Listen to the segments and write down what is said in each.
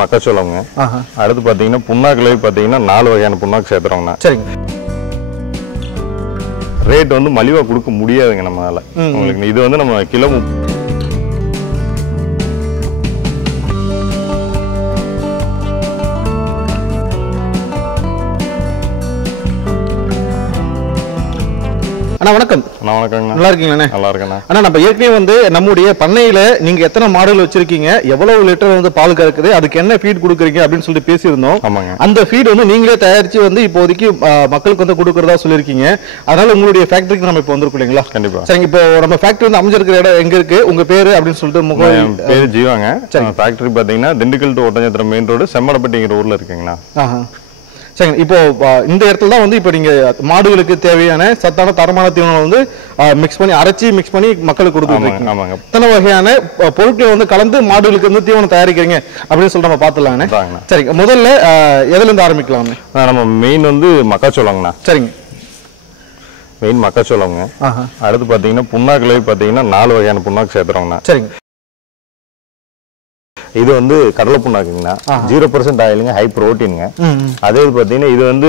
மக்காச்சோளம்ங்க. அடுத்து பார்த்தீங்கன்னா புண்ணாக்குல பார்த்தீங்கன்னா 4 வகையான புண்ணாக்கு சேர்த்துறோங்கண்ணா. சரிங்க. ரேட் வந்து மலிவாக கொடுக்க முடியாதுங்க நம்மளால. உங்களுக்கு இது வந்து நம்ம கிலோ அண்ணா வணக்கம். வணக்கங்கண்ணா. நல்லா இருக்கீங்கண்ணா? நல்லா இருக்கேண்ணா. அண்ணா நம்ம ஏற்கனவே வந்து நம்முடைய பண்ணையில நீங்க எத்தனை மாடுகள் வச்சிருக்கீங்க, எவ்வளவு லிட்டர் வந்து பால் கறக்குது, அதுக்கு என்ன ஃபீட் கொடுக்குறீங்க அப்படின்னு சொல்லிட்டு பேசியிருந்தோம். ஆமாங்க. அந்த ஃபீட் வந்து நீங்களே தயாரிச்சு வந்து இப்போதைக்கு மக்களுக்கு வந்து கொடுக்கறதா சொல்லியிருக்கீங்க. அதனால உங்களுடைய ஃபேக்டரிக்கு நம்ம இப்போ வந்திருக்கோம் இல்லைங்களா? கண்டிப்பா. சரிங்க. இப்போ நம்ம ஃபேக்டரி வந்து அமைஞ்சிருக்கிற இடம் எங்க இருக்கு, உங்க பேரு அப்படின்னு சொல்லிட்டு? பேரு ஜீவாங்க. ஃபேக்டரி பாத்தீங்கன்னா Dindigul to Oddanchatram main road செம்மடப்பட்டிங்கிற ஊர்ல இருக்குங்கண்ணா. சரிங்க. இப்போ இந்த இடத்துல தான் வந்து இப்போ நீங்க மாடுகளுக்கு தேவையான சத்தான தரமான தீவனம் வந்து மிக்ஸ் பண்ணி மிக்ஸ் பண்ணி மக்களுக்கு கொடுத்துருக்கீங்க. ஆமாங்க. இத்தனை வகையான பொருட்களை வந்து கலந்து மாடுகளுக்கு வந்து தீவனம் தயாரிக்கிறீங்க அப்படின்னு சொல்லிட்டு நம்ம பார்த்துலாங்கண்ணே. சரிங்க. முதல்ல எதுல இருந்து ஆரம்பிக்கலாம்ண்ணே? நம்ம மெயின் வந்து மக்காச்சோளங்கண்ணா. சரிங்க. மெயின் மக்காச்சோளங்க. அடுத்து பாத்தீங்கன்னா புண்ணாக்குல பாத்தீங்கன்னா 4 வகையான புண்ணாக்கு சேர்த்துறோங்கண்ணா. சரிங்க. இது வந்து கடலை புண்ணாக்குங்கண்ணா. 0% ஆயிலுங்க, ஹை புரோட்டீனுங்க. அதே பாத்தீங்கன்னா இது வந்து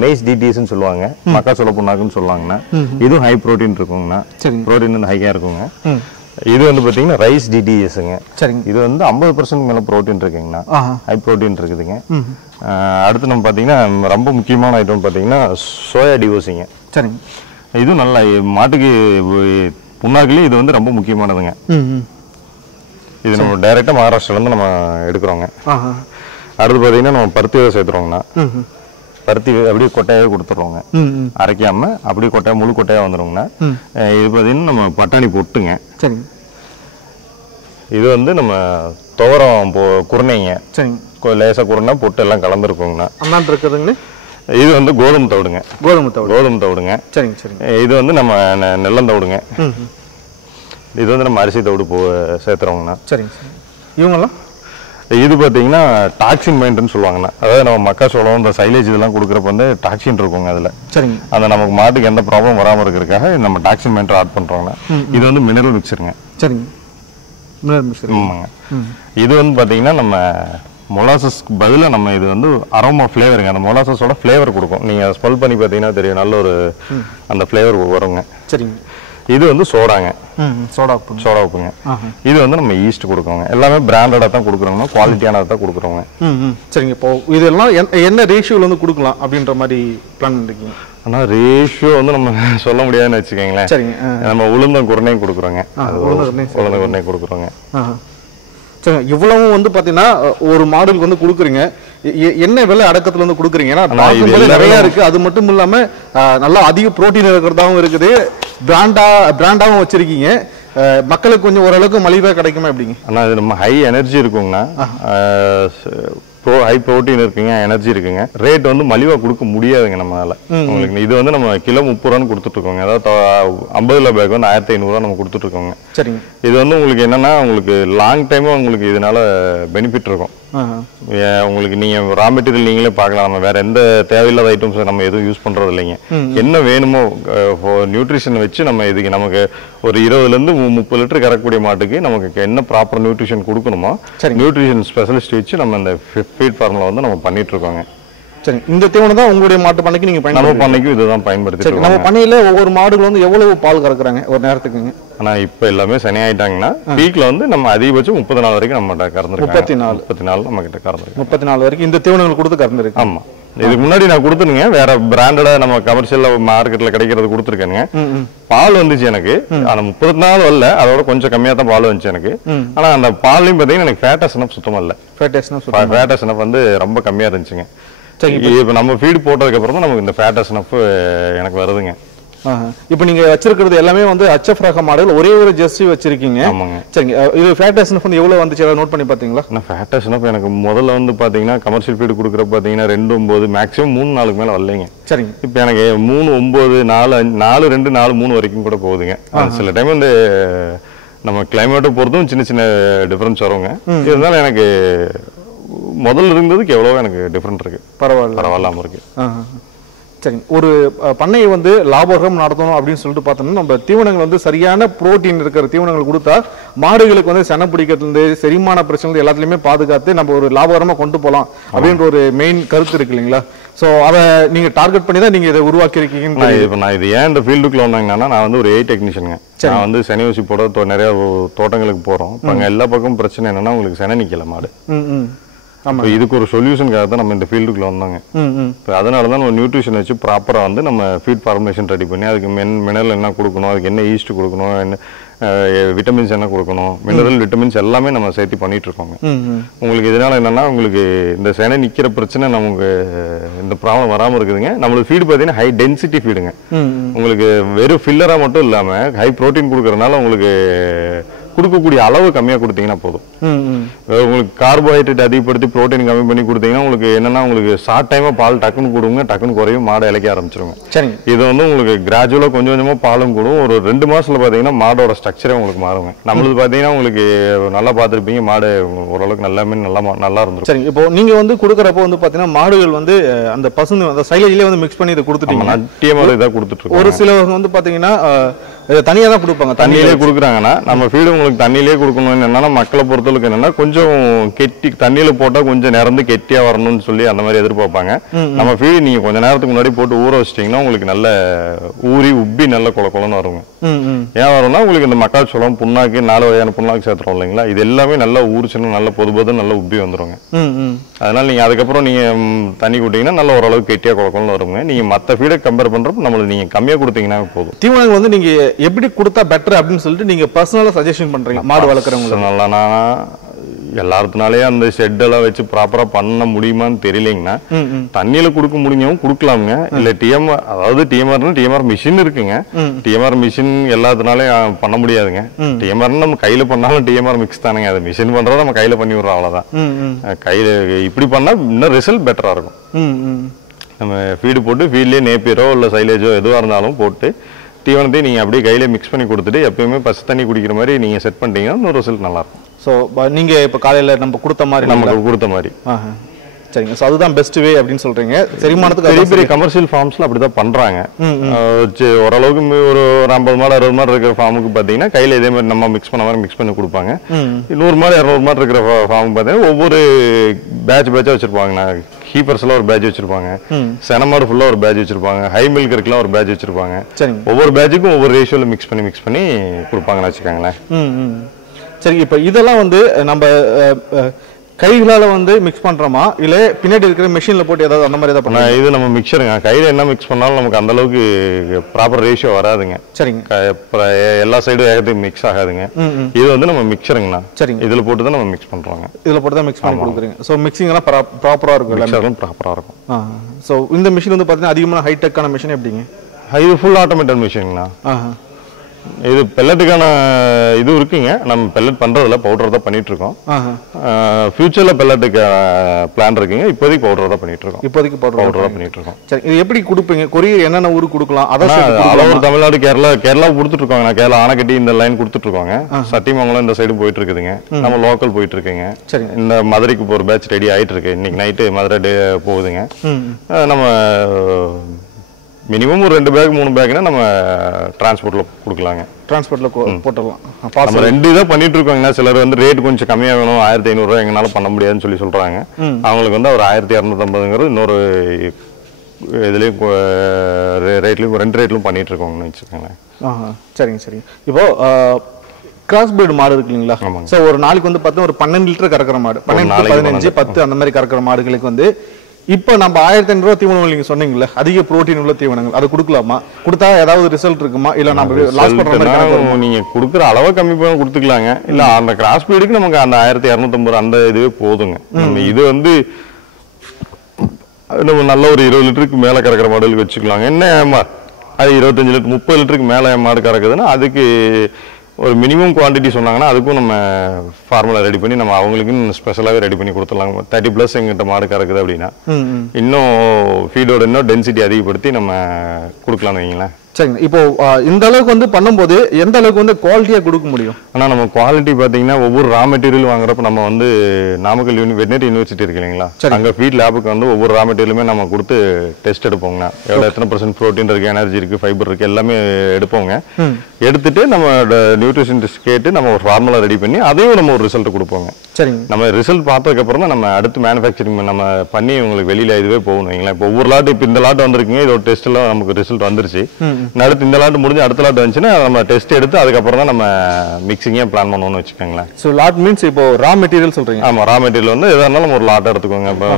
மெய்ஸ் டிடிஎஸ்ன்னு சொல்லுவாங்க, மக்காச்சோள புண்ணாக்குன்னு சொல்லுவாங்கண்ணா. இதுவும் ஹை புரோட்டீன் இருக்குங்கண்ணா. புரோட்டீன் வந்து ஹையா இருக்குங்க. இது வந்து பாத்தீங்கன்னா ரைஸ் டிடிஎஸ்ங்க. இது வந்து 50% மேல புரோட்டீன் இருக்குங்கண்ணா. ஹை புரோட்டீன் இருக்குதுங்க. அடுத்து நம்ம பாத்தீங்கன்னா ரொம்ப முக்கியமான ஐட்டம் பாத்தீங்கன்னா சோயா டிவோசிங்க. இதுவும் நல்ல மாட்டுக்கு புண்ணாக்குலயே இது வந்து ரொம்ப முக்கியமானதுங்க. இது நம்ம டைரக்டா மகாராஷ்டிரால இருந்து நம்ம எடுக்கிறோங்க. அடுத்து பாத்தீங்கன்னா நம்ம பருத்தி விதை சேர்த்துறோங்கண்ணா. பருத்தி அப்படியே கொட்டையாவே கொடுத்துருவோங்க, அரைக்காம அப்படியே கொட்டையா முழு கொட்டையா வந்துருங்கண்ணா. இது பாத்தீங்கன்னா நம்ம பட்டாணி பொட்டுங்க. இது வந்து நம்ம துவரம் குருணைங்க. லேசா குருணை பொட்டு எல்லாம் கலந்துருக்குங்கண்ணா. இது வந்து கோதுமை தவிடுங்க. கோதுமை தவிடுங்க. இது வந்து நம்ம நெல்லந்தவிடுங்க. இது வந்து நம்ம அரிசி தவிடு சேர்த்துறோங்கண்ணா. இவங்கெல்லாம் இது பார்த்தீங்கன்னா டாக்ஸின் மைண்ட்னு சொல்லுவாங்கண்ணா. அதாவது நம்ம மக்காச்சோளம் இந்த சைலேஜ் இதெல்லாம் கொடுக்குறப்ப வந்து டாக்ஸின் இருக்குங்க அதில். அந்த நமக்கு மாட்டுக்கு எந்த ப்ராப்ளம் வராமல் இருக்கிறதுக்காக நம்ம டாக்ஸின் மைண்ட் ஆட் பண்ணுறோங்கண்ணா. இது வந்து மினரல் மிக்சருங்க. ஆமாங்க. இது வந்து பார்த்தீங்கன்னா நம்ம மொலாசஸ்க்கு பதிலாக நம்ம இது வந்து அரோமா ஃப்ளேவருங்க. அந்த மொலாசஸோட ஃப்ளேவர் கொடுக்கும். நீங்கள் அதை ஸ்மெல் பண்ணி பார்த்தீங்கன்னா தெரியும், நல்ல ஒரு அந்த ஃப்ளேவர் வருங்க. இது வந்து சோடாங்க. சோடா உப்புங்க. இது வந்து நம்ம ஈஸ்ட் கொடுக்கோங்க. எல்லாமே பிராண்டடா தான் கொடுக்குறோங்க, குவாலிட்டியானதை தான் கொடுக்குறோங்க. சரிங்க. இப்போ இதெல்லாம் என்ன ரேஷியோல வந்து கொடுக்கலாம் அப்படின்ற மாதிரி பிளான் பண்ணிருக்கீங்க? ஆனா ரேஷியோ வந்து நம்ம சொல்ல முடியாதுன்னு வச்சுக்கோங்களேன். சரிங்க. நம்ம உளுந்தம் குருணையும் கொடுக்குறோங்க. உளுந்த குருணை கொடுக்குறோங்க. சரிங்க. இவ்வளவு வந்து பாத்தீங்கன்னா ஒரு மாடுக்கு வந்து கொடுக்குறீங்க, என்ன விலை அடக்கத்துல வந்து கொடுக்குறீங்க? நிறைய இருக்கு. அது மட்டும் இல்லாம நல்லா அதிக புரோட்டீன் இருக்கிறதாவும் இருக்குது, பிராண்டாவும் வச்சிருக்கீங்க. மக்களுக்கு கொஞ்சம் ஓரளவுக்கு மலிவா கிடைக்குமா எப்படிங்க? ஆனா இது நம்ம ஹை எனர்ஜி இருக்குங்கண்ணா. ஹை புரோட்டீன் இருக்குங்க, எனர்ஜி இருக்குங்க. ரேட் வந்து மலிவா கொடுக்க முடியாதுங்க நம்மளால. உங்களுக்கு இது வந்து நம்ம கிலோ 30 ரூபான்னு கொடுத்துட்டு இருக்கோங்க. அதாவது 50 கிலோ பேக் வந்து 1500 ரூபா நம்ம கொடுத்துட்டு இருக்கோங்க. சரிங்க. இது வந்து உங்களுக்கு என்னன்னா உங்களுக்கு லாங் டைமா உங்களுக்கு இதனால பெனிஃபிட் இருக்கும். உங்களுக்கு நீங்க ரா மெட்டீரியல் நீங்களே பார்க்கலாம். நம்ம வேற எந்த தேவையில்லாத ஐட்டம்ஸ் நம்ம எதுவும் யூஸ் பண்றது இல்லைங்க. என்ன வேணுமோ நியூட்ரிஷன் வச்சு நம்ம இதுக்கு நமக்கு ஒரு 20ல இருந்து 30 லிட்டர் கறக்கக்கூடிய மாட்டுக்கு நமக்கு என்ன ப்ராப்பர் நியூட்ரிஷன் கொடுக்கணுமோ நியூட்ரிஷன் ஸ்பெஷலிஸ்ட் வச்சு நம்ம இந்த ஃபீட் ஃபார்முலா வந்து நம்ம பண்ணிட்டு இருக்கோங்க. சரி. இந்த தீவனம் தான் உங்களுடைய மாட்டு பண்ணைக்கு நீங்க நம்ம பண்ணைக்கும் இதுதான் பயன்படுத்தி. நம்ம பண்ணையில ஒவ்வொரு மாடுகள் வந்து எவ்வளவு பால் கறக்குறாங்க ஒரு நேரத்துக்குங்க? ஆனா இப்ப எல்லாமே சனி ஆயிட்டாங்கன்னா பீக்ல வந்து நம்ம அதிகபட்சம் 30 நாள் வரைக்கும் நம்ம கறந்துருக்கோம். 34 நம்ம கிட்ட கறந்துருக்கோம். 34 வரைக்கும் இந்த தீவனங்கள் கொடுத்து கறந்துருக்கு. ஆமா. இதுக்கு முன்னாடி நான் கொடுத்துனுங்க, வேற பிராண்டடா நம்ம கமர்ஷியல் மார்க்கெட்ல கிடைக்கிறது கொடுத்துருக்கேனுங்க. பால் வந்துச்சு எனக்கு. ஆனா 30 நாள் வரல, அதோட கொஞ்சம் கம்மியா தான் பால் வந்துச்சு எனக்கு. ஆனா அந்த பால்லையும் பாத்தீங்கன்னா எனக்கு ஃபேட்டஸ் எனப் சுத்தமா இல்ல. ஃபேட்டஸ் எனப் வந்து ரொம்ப கம்மியா இருந்துச்சுங்க. இப்ப நம்ம ஃபீட் போட்டதுக்கு அப்புறம் தான் நமக்கு இந்த ஃபேட்டஸ் எனப் எனக்கு வருதுங்க. இப்போ நீங்க வச்சிருக்கிறது எல்லாமே வந்து HF ரக மாடல், ஒரே ஒரு ஜெர்சி வச்சிருக்கீங்க. ஆமாங்க. சரிங்க. இது ஃபேட்டஸ் எனப் வந்து எவ்வளவு வந்துச்சு அதை நோட் பண்ணி பாத்தீங்களா? நான் ஃபேட்டஸ் எனப் எனக்கு முதல்ல வந்து பாத்தீங்கன்னா கமர்ஷியல் ஃபீட் கொடுக்குற பாத்தீங்கன்னா 2.9 மேக்ஸிமம் 3 நாளுக்கு மேல வரலைங்க. சரிங்க. இப்போ எனக்கு 3.9 4.2 4.3 வரைக்கும் கூட போகுதுங்க. சில டைம் வந்து நம்ம கிளைமேட்டை பொறுத்தும் சின்ன சின்ன டிஃபரன்ஸ் வருங்க. இருந்தாலும் எனக்கு முதல்ல இருந்ததுக்கு எவ்வளவோ எனக்கு டிஃபரெண்ட் இருக்கு. பரவாயில்லாம இருக்கு. சரி, ஒரு பண்ணையை வந்து லாபகரம் நடத்தணும் அப்படின்னு சொல்லிட்டு பார்த்தோம்னா நம்ம தீவனங்கள் வந்து சரியான புரோட்டீன் இருக்கிற தீவனங்கள் கொடுத்தா மாடுகளுக்கு வந்து செனை பிடிக்கிறதுலேருந்து செரிமான பிரச்சனை எல்லாத்துலயுமே பாதுகாத்து நம்ம ஒரு லாபகரமா கொண்டு போகலாம் அப்படின்ற ஒரு மெயின் கருத்து இருக்கு இல்லைங்களா? ஸோ அதை நீங்க டார்கெட் பண்ணி தான் நீங்க இதை உருவாக்கி இருக்கீங்கன்னு. இப்போ நான் இது ஏன் இந்த ஃபீல்டுக்குள்ள வந்தாங்கன்னா, நான் வந்து ஒரு ஏஐ டெக்னீஷியனுங்க. நான் வந்து செனை ஊசி போட நிறைய தோட்டங்களுக்கு போறோம். இப்போ அங்கே எல்லா பக்கமும் பிரச்சனை என்னன்னா, உங்களுக்கு செனை நிக்கல மாடு. இதுக்கு ஒரு சொல்யூஷனுக்காக தான் நம்ம இந்த ஃபீல்டுக்குள்ள வந்தாங்க. இப்போ அதனால தான் நம்ம நியூட்ரிஷன் வச்சு ப்ராப்பரா வந்து நம்ம ஃபீட் ஃபார்முலேஷன் ரெடி பண்ணி அதுக்கு மினரல் என்ன கொடுக்கணும், அதுக்கு என்ன ஈஸ்ட் கொடுக்கணும், என்ன விட்டமின்ஸ் என்ன கொடுக்கணும், மினரல் விட்டமின்ஸ் எல்லாமே நம்ம சேர்த்து பண்ணிட்டு இருக்கோங்க. உங்களுக்கு இதனால என்னன்னா, உங்களுக்கு இந்த செனை நிக்கிற பிரச்சனை நமக்கு இந்த ப்ராப்ளம் வராம இருக்குதுங்க. நம்மளுக்கு ஃபீடு பார்த்தீங்கன்னா ஹை டென்சிட்டி ஃபீடுங்க. உங்களுக்கு வெறும் ஃபில்லரா மட்டும் இல்லாம ஹை ப்ரோட்டீன் கொடுக்கறதுனால உங்களுக்கு கொடுக்கக்கூடிய அளவு கம்மியா கொடுத்தீங்கன்னா போதும். உங்களுக்கு கார்போஹைட்ரேட் அதிகப்படுத்தி புரோட்டீன் கம்மி பண்ணி கொடுத்தீங்கன்னா உங்களுக்கு என்னன்னா, உங்களுக்கு ஷார்ட் டைமா பால் டக்குன்னு கொடுங்க, டக்குன்னு குறையும், மாடை இழைக்க ஆரம்பிச்சிருங்க. இது வந்து உங்களுக்கு கிராஜுவலா கொஞ்சம் கொஞ்சமா பாலும் கூடும். ஒரு 2 மாசத்துல பாத்தீங்கன்னா மாடோட ஸ்ட்ரக்சரே உங்களுக்கு மாறுங்க. நம்மளுக்கு பாத்தீங்கன்னா உங்களுக்கு நல்லா பார்த்துருப்பீங்க, மாடு ஓரளவுக்கு நல்லா இருந்துரும். சரி, இப்போ நீங்க வந்து கொடுக்கறப்போ வந்து பாத்தீங்கன்னா மாடுகள் வந்து அந்த பசுந்து அந்த சைலேஜ்லயே வந்து மிக்ஸ் பண்ணி இதை கொடுத்துட்டீங்க. டிஎம்ஆர் இதாக கொடுத்துட்டு இருக்கோம். ஒரு சிலவங்க வந்து பாத்தீங்கன்னா தனியா தான் கொடுப்பாங்க. தண்ணியிலே கொடுக்குறாங்கன்னா நம்ம ஃபீடு உங்களுக்கு தண்ணியிலே கொடுக்கணும்னு என்னன்னா, மக்களை பொறுத்தளவுக்கு என்னன்னா கொஞ்சம் கெட்டி தண்ணியில போட்டா கொஞ்சம் நிறந்து கெட்டியா வரணும்னு சொல்லி அந்த மாதிரி எதிர்பார்ப்பாங்க. நம்ம ஃபீடு நீங்க கொஞ்ச நேரத்துக்கு முன்னாடி போட்டு ஊற வச்சிட்டீங்கன்னா உங்களுக்கு நல்ல ஊறி உப்பி நல்ல கொலன்னு வருங்க. ஏன் வரும்னா, உங்களுக்கு இந்த மக்காச்சோளம் புண்ணாக்கு 4 வகையான புண்ணாக்கு சேர்த்துறோம் இல்லைங்களா, இது எல்லாமே நல்லா ஊறிச்சுன்னு நல்ல பொது நல்ல உப்பி வந்துருங்க. அதனால நீங்க அதுக்கப்புறம் நீங்க தண்ணி கொடுத்தீங்கன்னா நல்ல ஓரளவுக்கு கெட்டியா கொலன்னு வருங்க. நீங்க மற்ற ஃபீடை கம்பேர் பண்றப்ப நம்மளுக்கு நீங்க கம்மியா கொடுத்தீங்கன்னா போதும். தீவனங்கள் வந்து நீங்க எப்படி கொடுத்தா பெட்டர் அப்படின்னு சொல்லிட்டு நீங்க பர்சனலா சஜஷன் பண்றீங்க மாடு வளர்க்குறவங்க? நல்லா நான் எல்லாத்துனாலே அந்த ஷெட்டெல்லாம் வச்சு ப்ராப்பரா பண்ண முடியுமான்னு தெரியலீங்கன்னா, தண்ணியில கொடுக்க முடிஞ்சவங்க கொடுக்கலாமுங்க. இல்ல டிஎம்ஆர் மிஷின் இருக்குங்க. டிஎம்ஆர் மிஷின் எல்லாத்துனாலையும் பண்ண முடியாதுங்க. டிஎம்ஆர் நம்ம கையில பண்ணாலும் டிஎம்ஆர் மிக்ஸ் தானுங்க. அதை மிஷின் பண்றத நம்ம கையில பண்ணி விடுறோம், அவ்வளவுதான். கையில இப்படி பண்ணா இன்னும் ரிசல்ட் பெட்டரா இருக்கும். நம்ம ஃபீடு போட்டு ஃபீட்லயே நேப்பியரோ இல்ல சைலேஜோ எதுவா இருந்தாலும் போட்டு தீவனத்தையும் நீங்க அப்படியே கையில மிக்ஸ் பண்ணி கொடுத்துட்டு எப்பயுமே பசு தண்ணி குடிக்கிற மாதிரி நீங்க செட் பண்ணிட்டீங்கன்னா இன்னொரு ரிசல்ட் நல்லா இருக்கும். ஸோ நீங்க இப்ப காலையில நம்ம கொடுத்த மாதிரி நமக்கு கொடுத்த மாதிரி. சரிங்க, ஸோ அதுதான் பெஸ்ட் வே அப்படின்னு சொல்றீங்க. செரிமானத்துக்கு பெரிய பெரிய கமர்ஷியல் ஃபார்ம்ஸ்ல அப்படிதான் பண்றாங்க. ஓரளவுக்கு ஒரு 50 மாடு 60 மாடு இருக்கிற ஃபார்முக்கு பாத்தீங்கன்னா கையில இதே மாதிரி நம்ம மிக்ஸ் பண்ண மாதிரி மிக்ஸ் பண்ணி கொடுப்பாங்க. 100 மாடு 200 மாடு இருக்கிற ஃபார்முக்கு பாத்தீங்கன்னா ஒவ்வொரு பேட்சா வச்சிருப்பாங்க. ஹீப்பர்ஸ்ல ஒரு பேட்ச் வச்சிருப்பாங்க, செனமாடு ஃபுல்லா ஒரு பேட்ச் வச்சிருப்பாங்க, ஹை மில்க் இருக்கலாம் ஒரு பேட்ச் வச்சிருப்பாங்க. ஒவ்வொரு பேட்சுக்கும் ஒவ்வொரு ரேஷியோல மிக்ஸ் பண்ணி கொடுப்பாங்கன்னு வச்சுக்கோங்களேன். சரி, இப்ப இதெல்லாம் வந்து நம்ம கைகளால வந்து மிக்ஸ் பண்றோமா இல்ல பின்னாடி இருக்கிற மெஷின்ல போட்டு ஏதாவது அந்த மாதிரி ஏதாவது பண்ணா? இது நம்ம மிக்சருங்க. கையில என்ன மிக்ஸ் பண்ணாலும் நமக்கு அந்த அளவுக்கு ப்ராப்பர் ரேஷியோ வராதுங்க. சரிங்க, எல்லா சைடும் ஏகத்துக்கு மிக்ஸ் ஆகாதுங்க. இது வந்து நம்ம மிக்சருங்கண்ணா. சரிங்க, இதுல போட்டு தான் நம்ம மிக்ஸ் பண்றோங்க. இதுல போட்டு தான் மிக்ஸ் பண்ணி கொடுக்குறீங்க. ஸோ மிக்சிங் எல்லாம் ப்ராப்பரா இருக்கும், எல்லாமே ப்ராப்பரா இருக்கும். ஸோ இந்த மிஷின் வந்து பாத்தீங்கன்னா அதிகமான ஹைடெக்கான மிஷின் எப்படிங்க? இது ஃபுல் ஆட்டோமேட்டட் மிஷின்ங்கண்ணா. இது பெல்லட்டுக்கான இது இருக்குங்க. நம்ம பெல்லட் பண்றதுல பவுடர் தான் பண்ணிட்டு இருக்கோம். ஃபியூச்சர்ல பெல்லட்டுக்கு பிளான் இருக்குங்க. இப்போதைக்கு பவுடர் தான் பண்ணிட்டு இருக்கோம். இப்போதைக்கு பவுடர் தான் பண்ணிட்டு இருக்கோம். சரி, இது எப்படி கொடுப்பீங்க? கொரியர் என்னென்ன ஊருக்கு கொடுக்கலாம்? அதாவது தமிழ்நாடு கேரளா கொடுத்துட்டு இருக்காங்க. கேரளா ஆனக்கட்டி இந்த லைன் கொடுத்துட்டு இருக்காங்க. சத்தியமங்கலம் இந்த சைடு போயிட்டு இருக்குதுங்க. நம்ம லோக்கல் போயிட்டு இருக்குங்க. இந்த மதுரைக்கு போற பேட்ச் ரெடி ஆயிட்டு இருக்கு. இன்னைக்கு நைட்டு மதுரை போகுதுங்க. நம்ம மினிமம் ஒரு 2 பேக் 3 பேக்னா நம்ம டிரான்ஸ்போர்ட்ல கொடுக்கலாங்க. டிரான்ஸ்போர்ட்ல போட்டுடலாம். நம்ம 2 இதை பண்ணிட்டு இருக்கோங்க. சிலர் வந்து ரேட் கொஞ்சம் கம்மியா வேணும், 1500 ரூபாய் எங்கனால பண்ண முடியாதுன்னு சொல்லி சொல்றாங்க. அவங்களுக்கு வந்து ஒரு 1250ங்கிறது இன்னொரு இதுலயும் ரேட்லயும் 2 ரேட்லும் பண்ணிட்டு இருக்கோங்கன்னு வச்சுக்கோங்களேன். சரிங்க சரிங்க. இப்போ கிராஸ் பிரீட் மாடு இருக்கு இல்லைங்களா? ஸோ ஒரு நாளைக்கு வந்து பார்த்தீங்கன்னா ஒரு 12 லிட்டர் கறக்கிற மாடு, 12 15 10 அந்த மாதிரி கறக்கிற மாடுகளுக்கு வந்து இப்போ நம்ம 1500 ரூபாய் தீவனம் நீங்க சொன்னீங்கல்ல, அதிக புரோட்டீன் உள்ள தீவனங்கள் அதை கொடுக்கலாமா? கொடுத்தா ஏதாவது ரிசல்ட் இருக்குமா? இல்ல நம்ம லாஸ் பண்ற மாதிரி நீங்க கொடுக்குற அளவை கம்மி பண்ணி கொடுத்துக்கலாங்க. இல்ல அந்த கிராஸ் பிரீடுக்கு நமக்கு அந்த 1250 அந்த இதுவே போதுங்க. இது வந்து நம்ம நல்ல ஒரு 20 லிட்டருக்கு மேல கறக்கிற மாடுகளுக்கு வச்சுக்கலாங்க. என்ன அது 25 லிட்டர் 30 லிட்டருக்கு மேல மாடு கறக்குதுன்னா அதுக்கு ஒரு மினிமம் குவான்டிட்டி சொன்னாங்கன்னா அதுக்கும் நம்ம ஃபார்முலா ரெடி பண்ணி நம்ம அவங்களுக்கு ஸ்பெஷலாகவே ரெடி பண்ணி கொடுத்துடலாம். 30+ எங்கிட்ட மாடு கறக்குது அப்படின்னா இன்னும் ஃபீடோட இன்னும் டென்சிட்டி அதிகப்படுத்தி நம்ம கொடுக்கலாம்னு வைங்களேன். சரிங்க. இப்போ இந்த அளவுக்கு வந்து பண்ணும்போது எந்த அளவுக்கு வந்து குவாலிட்டியா கொடுக்க முடியும்? ஆனா நம்ம குவாலிட்டி பாத்தீங்கன்னா ஒவ்வொரு ரா மெட்டீரியல் வாங்குறப்ப நம்ம வந்து நாமக்கல் வெட்டனரி யூனிவர்சிட்டி இருக்கு இல்லைங்களா, அங்க ஃபீட் லேபுக்கு வந்து ஒவ்வொரு ரா மெட்டீரியலுமே நம்ம கொடுத்து டெஸ்ட் எடுப்போங்க. எவ்வளவு எத்தனை % புரோட்டீன் இருக்கு, எனர்ஜி இருக்கு, ஃபைபர் இருக்கு, எல்லாமே எடுப்போங்க. எடுத்துட்டு நம்ம நியூட்ரிஷன் டெஸ்ட் கேட்டு நம்ம ஒரு ஃபார்முலா ரெடி பண்ணி அதையும் நம்ம ஒரு ரிசல்ட் கொடுப்போங்க. சரிங்க. நம்ம ரிசல்ட் பார்த்ததுக்கு அப்புறம் தான் நம்ம அடுத்து மேனுஃபேக்சரிங் நம்ம பண்ணி உங்களுக்கு வெளியில இதுவே போகணும். இப்போ ஒவ்வொரு லாட் இப்போ இந்த லாட் வந்திருக்குங்க, இதோட டெஸ்ட் எல்லாம் நமக்கு ரிசல்ட் வந்துருச்சு. அடுத்து இந்த லாட் முடிஞ்சு அடுத்த லாட் வந்துச்சுன்னா நம்ம டெஸ்ட் எடுத்து அதுக்கப்புறம் தான் நம்ம மிக்சிங்கே பிளான் பண்ணணும்னு வச்சுக்கோங்களேன். ஸோ லாட் மீன்ஸ் இப்போ ரா மெட்டீரியல் சொல்றீங்க? ஆமா, ரா மெட்டீரியல் வந்து எதா இருந்தாலும் ஒரு லாட் எடுத்துக்கோங்க. இப்போ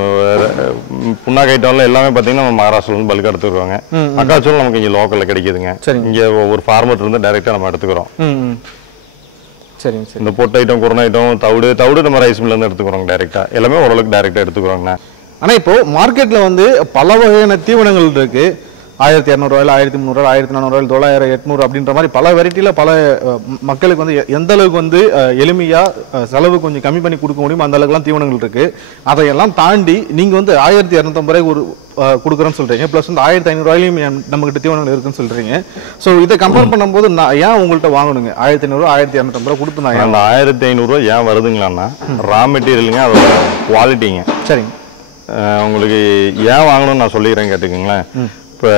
புண்ணாக்கு ஐட்டம்ல எல்லாமே பார்த்தீங்கன்னா நம்ம மகாராஷ்டிரில இருந்து பல்கா எடுத்துக்குவாங்க. மக்காச்சோளம் நமக்கு இங்கே லோக்கல்ல கிடைக்குதுங்க. இங்கே ஒவ்வொரு ஃபார்மர் இருந்து டைரக்டா நம்ம எடுத்துக்கிறோம். சரிங்க சரி. இந்த பொட்டு ஐட்டம், குரண ஐட்டம், தவிடு நம்ம ரைஸ் மில்ல இருந்து எடுத்துக்கிறோம் டைரக்டா. எல்லாமே ஓரளவுக்கு டைரக்டா எடுத்துக்கிறோங்க. ஆனா இப்போ மார்க்கெட்ல வந்து பல வகையான தீவனங்கள் இருக்கு. 1200 1300 1400 900 800 அப்படின்ற மாதிரி பல வெரைட்டில பல மக்களுக்கு வந்து எந்த அளவுக்கு வந்து எளிமையா செலவு கொஞ்சம் கம்மி பண்ணி கொடுக்க முடியும் அந்த அளவுக்குலாம் தீவனங்கள் இருக்கு. அதையெல்லாம் தாண்டி நீங்க வந்து 1250 ரூபாய்க்கு ஒரு கொடுக்குறேன்னு சொல்றீங்க. பிளஸ் வந்து 1500 ரூபாயிலும் நம்ம கிட்ட தீவனங்கள் இருக்குன்னு சொல்றீங்க. ஸோ இதை கம்பேர் பண்ணும்போது நான் ஏன் உங்கள்கிட்ட வாங்கணுங்க? 1500 1250 ரூபாய் கொடுத்து நான் அந்த 1500 ரூபாய் ஏன் வருதுங்களான்னா ரா மெட்டீரியலுங்க, அதோட குவாலிட்டிங்க. சரிங்க. உங்களுக்கு ஏன் வாங்கணும்னு நான் சொல்லிக்கிறேன் கேட்டுக்கோங்களேன். இப்போ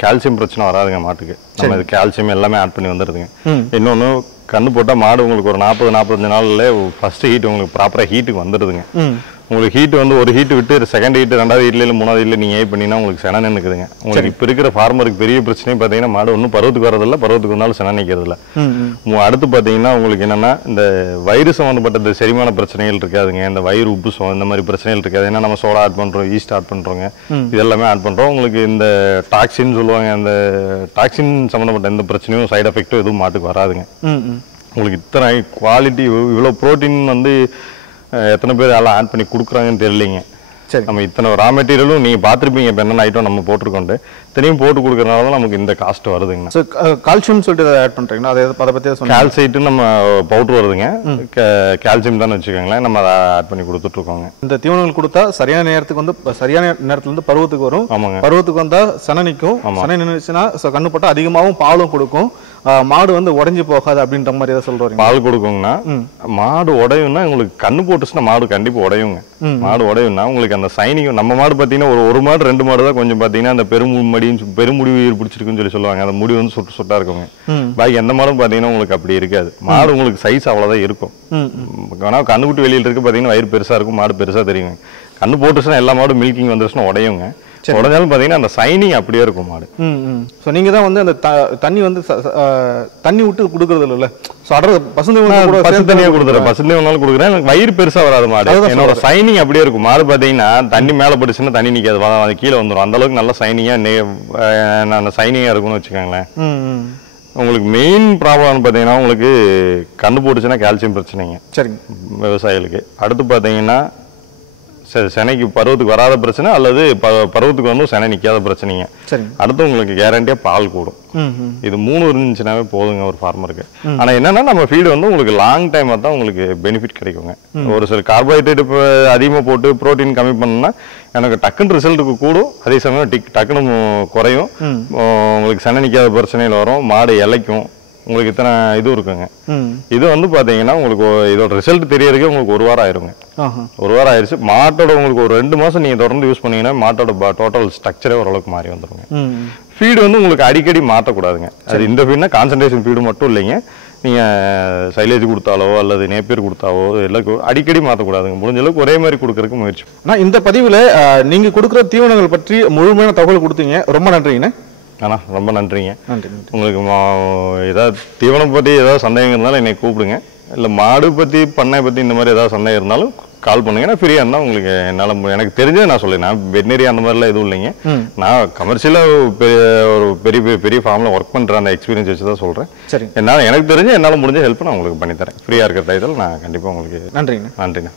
கால்சியம் பிரச்சனை வராதுங்க மாட்டுக்கு. நம்ம இது கால்சியம் எல்லாமே ஆட் பண்ணி வந்துடுதுங்க. இன்னொன்று கண்ணு போட்டால் மாடு உங்களுக்கு ஒரு 40-45 நாள்ல ஃபர்ஸ்ட் ஹீட் உங்களுக்கு ப்ராப்பராக ஹீட்டுக்கு வந்துடுதுங்க. உங்களுக்கு ஹீட் வந்து ஒரு ஹீட் விட்டு செகண்ட் ஹீட், ரெண்டாவது ஹீட்ல இல்லை மூணாவது ஹீட்ல நீங்க ஏன் பண்ணினா உங்களுக்கு சென நிற்குதுங்க. உங்களுக்கு இப்போ இருக்கிற ஃபார்மருக்கு பெரிய பிரச்சனையும் பார்த்தீங்கன்னா மாடு ஒன்றும் பருவத்துக்கு வரதில்லை, பருவத்துக்கு வந்தாலும் சென நிற்கிறது இல்லை. அடுத்து பார்த்தீங்கன்னா உங்களுக்கு என்னன்னா இந்த வயிறு சம்மந்தப்பட்ட செரிமான பிரச்சனைகள் இருக்காதுங்க. இந்த வயிறு உப்புசம் இந்த மாதிரி பிரச்சனைகள் இருக்காது. ஏன்னா நம்ம சோடா ஆட் பண்றோம், ஈஸ்ட் ஆட் பண்றோங்க, இதெல்லாமே ஆட் பண்றோம். உங்களுக்கு இந்த டாக்ஸின் சொல்லுவாங்க, அந்த டாக்ஸின் சம்மந்தப்பட்ட எந்த பிரச்சனையும் சைடு எஃபெக்டும் எதுவும் மாட்டுக்கு வராதுங்க. உங்களுக்கு இத்தனை குவாலிட்டி இவ்வளோ ப்ரோட்டீன் வந்து எத்தனை பேர் எல்லாம் ஆட் பண்ணி கொடுக்குறாங்கன்னு தெரியலைங்க. சரி. நம்ம இத்தனை ரா மெட்டீரியலும் நீங்கள் பார்த்துருப்பீங்க. இப்போ என்னென்ன ஐட்டம் நம்ம போட்டுருக்கோண்டு இத்தனையும் போட்டு கொடுக்குறதுனால தான் நமக்கு இந்த காஸ்ட் வருதுங்க. ஸோ கால்சியம் சொல்லிட்டு ஆட் பண்ணுறீங்கன்னா அதை பற்றி சொல்லுங்கள். கால்சைட்டு நம்ம பவுட்ரு வருதுங்க, கால்சியம் தான் வச்சுக்கோங்களேன். நம்ம அதை ஆட் பண்ணி கொடுத்துட்ருக்கோங்க. இந்த தீவனங்கள் கொடுத்தா சரியான நேரத்துக்கு வந்து சரியான நேரத்தில் வந்து பருவத்துக்கு வரும். ஆமாங்க. பருவத்துக்கு வந்தால் சென நிற்கும். சென நின்றுச்சுன்னா கண்ணு போட்டால் அதிகமாகவும் பாலும் கொடுக்கும். மாடு வந்து உடஞ்சி போகாது அப்படின்ற மாதிரி தான் சொல்றீங்க. பால் கொடுக்குங்கன்னா மாடு உடையும்னா உங்களுக்கு கண்ணு போட்டுச்சுன்னா மாடு கண்டிப்பா உடையுங்க. மாடு உடையும்னா உங்களுக்கு அந்த சைனிங் நம்ம மாடு பார்த்தீங்கன்னா ஒரு மாடு 2 மாடு தான் கொஞ்சம் பார்த்தீங்கன்னா அந்த பெருமுடி உயிர் பிடிச்சிருக்குன்னு சொல்லுவாங்க. அந்த முடி வந்து சுட்டா இருக்குங்க. பாக்கி எந்த மாடும் பார்த்தீங்கன்னா உங்களுக்கு அப்படி இருக்காது. மாடு உங்களுக்கு சைஸ் அவ்வளோதான் இருக்கும். ஆனால் கண்ணுக்குட்டி வெளியில் இருக்கு பார்த்தீங்கன்னா வயிறு பெருசா இருக்கும், மாடு பெருசா தெரியுங்க. கண்ணு போட்டுச்சுன்னா எல்லா மாடும் மில்கிங் வந்துருச்சுன்னா உடையுங்க. உடஞ்சாலும் பாத்தீங்கன்னா அந்த சைனிங் அப்படியே இருக்கும் மாடு. ஸோ நீங்க தான் வந்து அந்த தண்ணி வந்து தண்ணி விட்டு கொடுக்கறது இல்லைல்ல, பசுந்தனியா கொடுக்குறேன். பசுந்தனியாலும் கொடுக்குறேன். எனக்கு வயிறு பெருசா வராது மாடு. என்னோட சைனிங் அப்படியே இருக்கும். மாடு பாத்தீங்கன்னா தண்ணி மேல பட்டுச்சுன்னா தண்ணி நிக்காது, அது கீழே வந்துடும். அந்த அளவுக்கு நல்ல சைனிங்கா சைனிங்கா இருக்கும்னு வச்சுக்கோங்களேன். உங்களுக்கு மெயின் ப்ராப்ளம் பாத்தீங்கன்னா உங்களுக்கு கண்ணு போட்டுச்சுன்னா கால்சியம் பிரச்சனைங்க. சரிங்க. விவசாயிகளுக்கு அடுத்து பாத்தீங்கன்னா செனைக்கு பருவத்துக்கு வராத பிரச்சனை அல்லது பருவத்துக்கு வந்து செனை நிக்காத பிரச்சனைங்க. அடுத்து உங்களுக்கு கேரண்டியா பால் கூடும். இது 3 இருந்துச்சுனாவே போதுங்க ஒரு ஃபார்மருக்கு. ஆனா என்னன்னா நம்ம ஃபீடு வந்து உங்களுக்கு லாங் டைம் தான் உங்களுக்கு பெனிஃபிட் கிடைக்குங்க. ஒரு சில கார்போஹைட்ரேட் அதிகமாக போட்டு புரோட்டீன் கம்மி பண்ணா எனக்கு டக்குன்னு ரிசல்ட்டுக்கு கூடும், அதே சமயம் டக்குன்னு குறையும். உங்களுக்கு செனை நிக்காத பிரச்சனைகள் வரும், மாடு இலைக்கும். உங்களுக்கு இத்தனை இது இருக்குங்க. இது வந்து பாத்தீங்கன்னா உங்களுக்கு இதோட ரிசல்ட் தெரியறதுக்கு உங்களுக்கு 1 வாரம் ஆயிருங்க. 1 வாரம் ஆயிடுச்சு. மாட்டோட உங்களுக்கு ஒரு 2 மாசம் நீங்க தொடர்ந்து யூஸ் பண்ணீங்கன்னா மாட்டோட டோட்டல் ஸ்ட்ரக்சரே ஓரளவுக்கு மாறி வந்துருங்க. ஃபீடு வந்து உங்களுக்கு அடிக்கடி மாற்றக்கூடாதுங்க. அது இந்த ஃபீடுனா கான்சன்ட்ரேஷன் ஃபீடு மட்டும் இல்லைங்க. நீங்க சைலேஜ் கொடுத்தாலோ அல்லது நேப்பியர் கொடுத்தாவோ எல்லாருக்கும் அடிக்கடி மாற்றக்கூடாதுங்க. முடிஞ்ச அளவுக்கு ஒரே மாதிரி கொடுக்கறதுக்கு முயற்சி. ஆனால் இந்த பதிவில் நீங்க கொடுக்குற தீவனங்கள் பற்றி முழுமையான தகவல் கொடுத்தீங்க. ரொம்ப நன்றிங்கண்ணே. ரொம்ப நன்றிங்க. உங்களுக்கு ஏதாவது தீவனம் பற்றி ஏதாவது சந்தேகம் இருந்தாலும் என்னை கூப்பிடுங்க. இல்லை மாடு பற்றி பண்ணை பற்றி இந்த மாதிரி ஏதாவது சந்தேகம் இருந்தாலும் கால் பண்ணுங்க. நான் ஃப்ரீயாக இருந்தால் உங்களுக்கு என்னால் எனக்கு தெரிஞ்சதை நான் சொல்லுவேன். நான் வெட்னரி அந்த மாதிரிலாம் எதுவும் இல்லைங்க. நான் கமர்ஷியலாக ஒரு பெரிய ஃபார்மில் ஒர்க் பண்ணுற அந்த எக்ஸ்பீரியன்ஸ் வச்சு தான் சொல்கிறேன். சரி. என்னால் எனக்கு தெரிஞ்ச என்னால் முடிஞ்ச ஹெல்ப் நான் உங்களுக்கு பண்ணித்தரேன். ஃப்ரீயாக இருக்கிற டயத்தில் நான் கண்டிப்பாக உங்களுக்கு. நன்றிங்க.